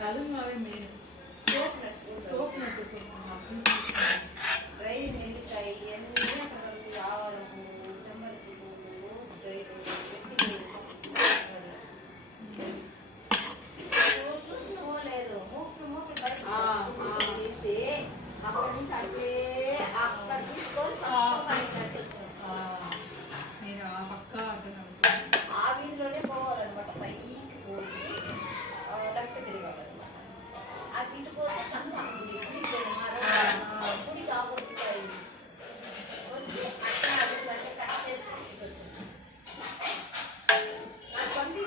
లవంగా అవే main. Soap నట్టు dry నిండుతాయి ఇవన్నీ అక్కడ ఆవాలము చెమ్మరికి పువ్వు డ్రై చూసిన లేదు మూకులు మూకులు బయట తీసి అక్కడి నుంచి అట్లే అక్కడ తీసుకొని నేను ఆ పక్క అంటున్నాను. ఆ వీధిలోనే పోవాలన్నమాట. పైకి పోయి లెఫ్ట్ తిరగాలన్నమాట. ఆ తిరిగిపోతే కన్సర్న్ గుడికి ఆపోజిట్ అయింది వచ్చి అట్లా అడుగులంటే కట్ చేసుకుని వచ్చింది. ఆ పండి